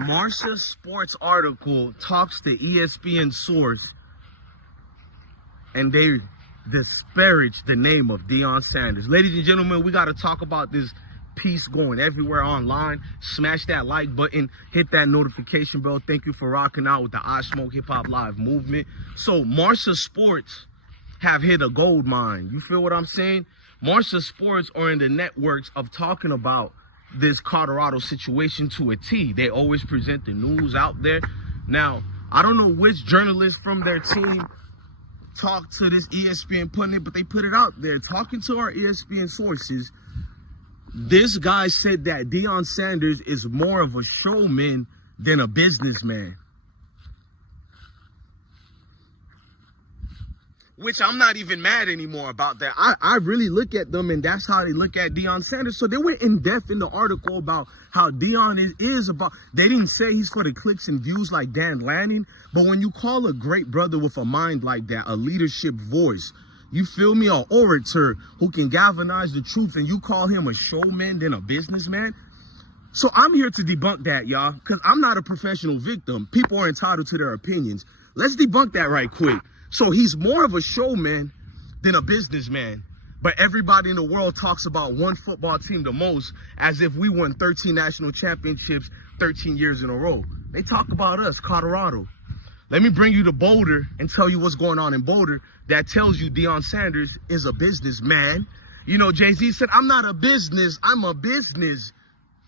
Marsha Sports article talks to ESPN source, and they disparage the name of Deion Sanders. Ladies and gentlemen, we got to talk about this piece going everywhere online. Smash that like button, hit that notification bell. Thank you for rocking out with the I Smoke Hip Hop Live movement. So Marsha Sports have hit a gold mine. You feel what I'm saying? Marsha Sports are in the networks of talking about this Colorado situation to a T. They always present the news out there. Now, I don't know which journalist from their team talked to this ESPN pundit, but they put it out there. Talking to our ESPN sources, this guy said that Deion Sanders is more of a showman than a businessman. Which I'm not even mad anymore about that. I really look at them, and that's how they look at Deion Sanders. So they went in depth in the article about how Deion is about. They didn't say he's for the clicks and views like Dan Lanning, but when you call a great brother with a mind like that, a leadership voice, you feel me, an orator who can galvanize the truth, and you call him a showman than a businessman. So I'm here to debunk that, y'all, because I'm not a professional victim. People are entitled to their opinions. Let's debunk that right quick. So he's more of a showman than a businessman. But everybody in the world talks about one football team the most, as if we won 13 national championships 13 years in a row. They talk about us, Colorado. Let me bring you to Boulder and tell you what's going on in Boulder. That tells you Deion Sanders is a businessman. You know, Jay-Z said, I'm not a business, I'm a business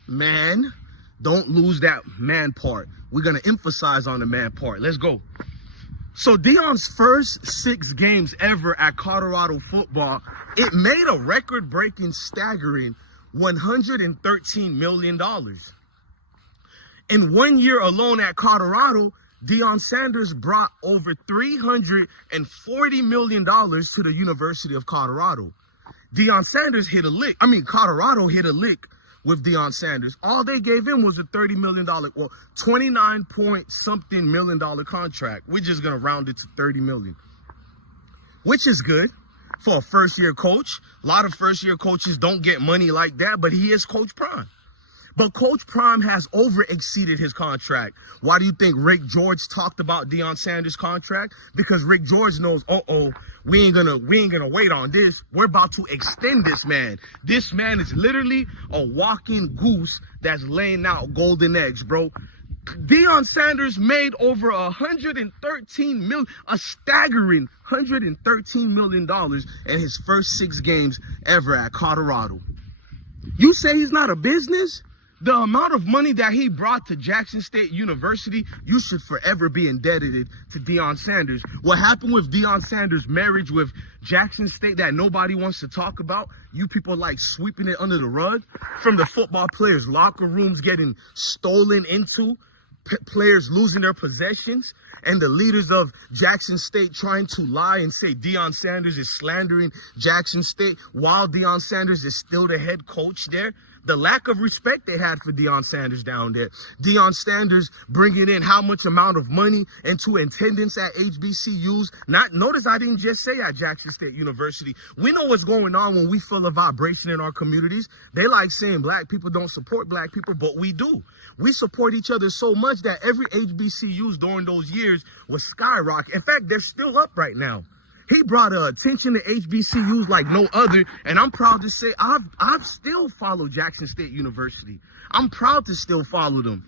man. Don't lose that man part. We're going to emphasize on the man part. Let's go. So Deion's first 6 games ever at Colorado football, it made a record-breaking, staggering $113 million. In 1 year alone at Colorado, Deion Sanders brought over $340 million to the University of Colorado. Deion Sanders hit a lick. Colorado hit a lick with Deion Sanders. All they gave him was a $30 million, 29 point something million dollar contract. We're just going to round it to 30 million, which is good for a first year coach. A lot of first year coaches don't get money like that, but he is Coach Prime. But Coach Prime has over-exceeded his contract. Why do you think Rick George talked about Deion Sanders' contract? Because Rick George knows, we ain't gonna wait on this. We're about to extend this man. This man is literally a walking goose that's laying out golden eggs, bro. Deion Sanders made over $113 million, a staggering $113 million in his first 6 games ever at Colorado. You say he's not a business? The amount of money that he brought to Jackson State University, you should forever be indebted to Deion Sanders. What happened with Deion Sanders' marriage with Jackson State that nobody wants to talk about, you people like sweeping it under the rug, from the football players' locker rooms getting stolen into, players losing their possessions, and the leaders of Jackson State trying to lie and say Deion Sanders is slandering Jackson State while Deion Sanders is still the head coach there. The lack of respect they had for Deion Sanders down there. Deion Sanders bringing in how much amount of money into attendance at HBCUs. Notice I didn't just say at Jackson State University. We know what's going on when we feel a vibration in our communities. They like saying black people don't support black people, but we do. We support each other so much that every HBCUs during those years was skyrocket. In fact, they're still up right now. He brought attention to HBCUs like no other, and I'm proud to say I've still followed Jackson State University. I'm proud to still follow them.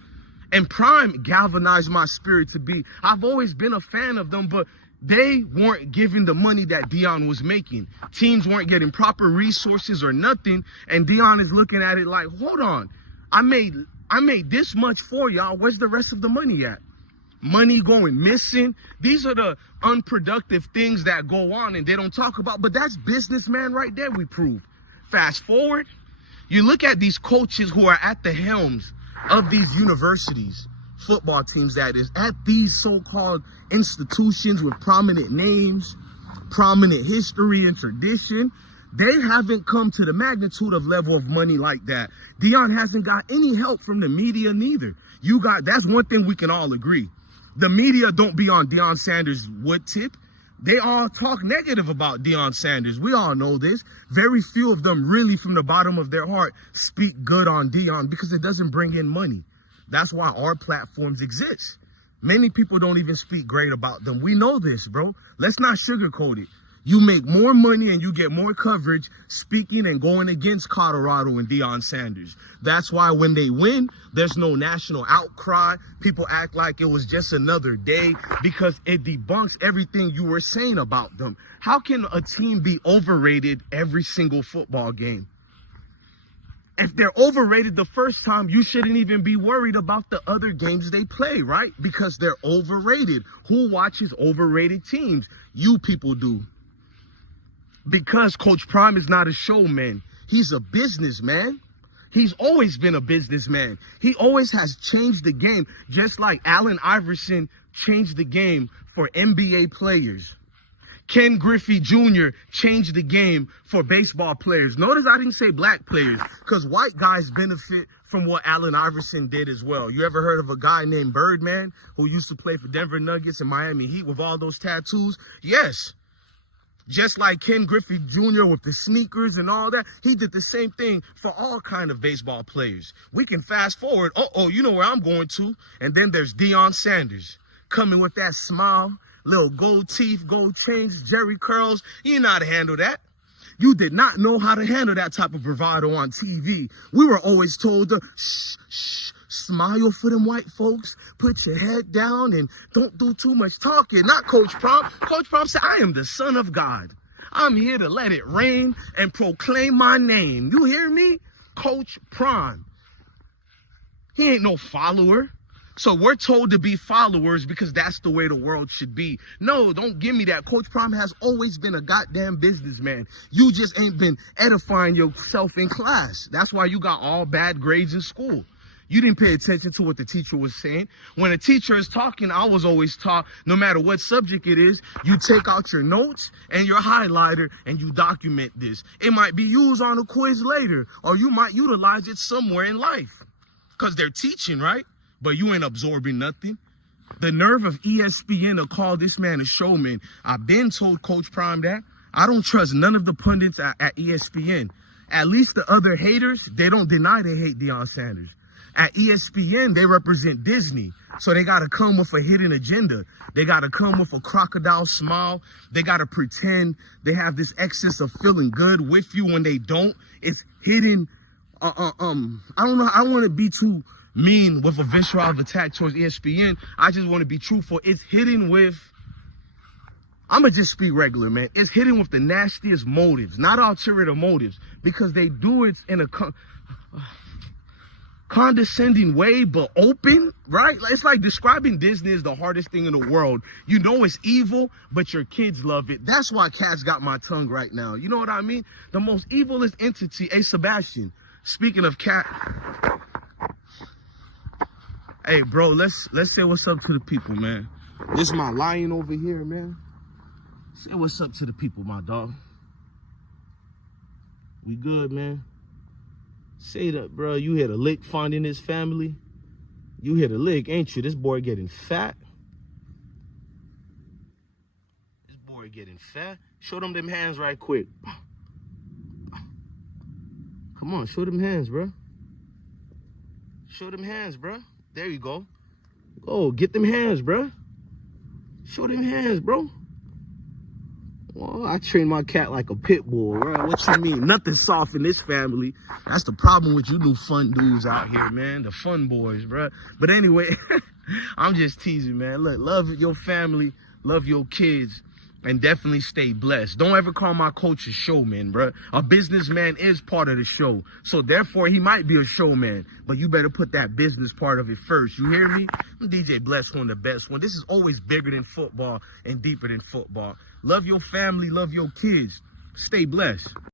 And Prime galvanized my spirit to be. I've always been a fan of them, but they weren't giving the money that Deion was making. Teams weren't getting proper resources or nothing, and Deion is looking at it like, hold on, I made this much for y'all. Where's the rest of the money at? Money going missing. These are the unproductive things that go on and they don't talk about, but that's businessman right there, we prove. Fast forward, you look at these coaches who are at the helms of these universities, football teams that is, at these so-called institutions with prominent names, prominent history and tradition. They haven't come to the magnitude of level of money like that. Deion hasn't got any help from the media neither. That's one thing we can all agree. The media don't be on Deion Sanders' wood tip. They all talk negative about Deion Sanders. We all know this. Very few of them really from the bottom of their heart speak good on Deion because it doesn't bring in money. That's why our platforms exist. Many people don't even speak great about them. We know this, bro. Let's not sugarcoat it. You make more money and you get more coverage speaking and going against Colorado and Deion Sanders. That's why when they win, there's no national outcry. People act like it was just another day because it debunks everything you were saying about them. How can a team be overrated every single football game? If they're overrated the first time, you shouldn't even be worried about the other games they play, right? Because they're overrated. Who watches overrated teams? You people do. Because Coach Prime is not a showman. He's a businessman. He's always been a businessman. He always has changed the game, just like Allen Iverson changed the game for NBA players. Ken Griffey Jr. changed the game for baseball players. Notice I didn't say black players, because white guys benefit from what Allen Iverson did as well. You ever heard of a guy named Birdman who used to play for Denver Nuggets and Miami Heat with all those tattoos? Yes. Just like Ken Griffey Jr. with the sneakers and all that, he did the same thing for all kind of baseball players. We can fast forward. You know where I'm going to. And then there's Deion Sanders coming with that smile, little gold teeth, gold chains, jerry curls. You know how to handle that. You did not know how to handle that type of bravado on TV. We were always told to smile for them white folks, put your head down, and don't do too much talking. Not Coach Prime. Coach Prime said, I am the Son of God. I'm here to let it rain and proclaim my name. You hear me? Coach Prime. He ain't no follower. So we're told to be followers because that's the way the world should be. No, don't give me that. Coach Prime has always been a goddamn businessman. You just ain't been edifying yourself in class. That's why you got all bad grades in school. You didn't pay attention to what the teacher was saying. When a teacher is talking, I was always taught, no matter what subject it is, you take out your notes and your highlighter and you document this. It might be used on a quiz later, or you might utilize it somewhere in life. Because they're teaching, right? But you ain't absorbing nothing. The nerve of ESPN to call this man a showman. I've been told Coach Prime that. I don't trust none of the pundits at ESPN. At least the other haters, they don't deny they hate Deion Sanders. At ESPN, they represent Disney. So they got to come with a hidden agenda. They got to come with a crocodile smile. They got to pretend they have this excess of feeling good with you when they don't. It's hidden. I don't know. I don't want to be too mean with a visceral attack towards ESPN. I just want to be truthful. It's hidden with, I'm going to just speak regular, man. It's hidden with the nastiest motives, not ulterior motives, because they do it in a condescending way, but open, right? It's like describing Disney as the hardest thing in the world. You know it's evil, but your kids love it. That's why Cat's got my tongue right now. You know what I mean? The most evilest entity, hey, Sebastian, speaking of Cat, hey, bro, let's say what's up to the people, man. This is my lion over here, man. Say what's up to the people, my dog. We good, man? Say that, bro. You hit a lick finding his family. You hit a lick, ain't you? This boy getting fat. This boy getting fat. Show them hands right quick. Come on, show them hands, bro. Show them hands, bro. There you go. Oh, get them hands, bro. Show them hands, bro. Well, I train my cat like a pit bull, right? What you mean? Nothing soft in this family. That's the problem with you new fun dudes out here, man. The fun boys, bro. But anyway, I'm just teasing, man. Look, love your family, love your kids, and definitely stay blessed. Don't ever call my coach a showman, bro. A businessman is part of the show. So therefore, he might be a showman. But you better put that business part of it first. You hear me? I'm DJ Bless, one of the best one. This is always bigger than football and deeper than football. Love your family, love your kids. Stay blessed.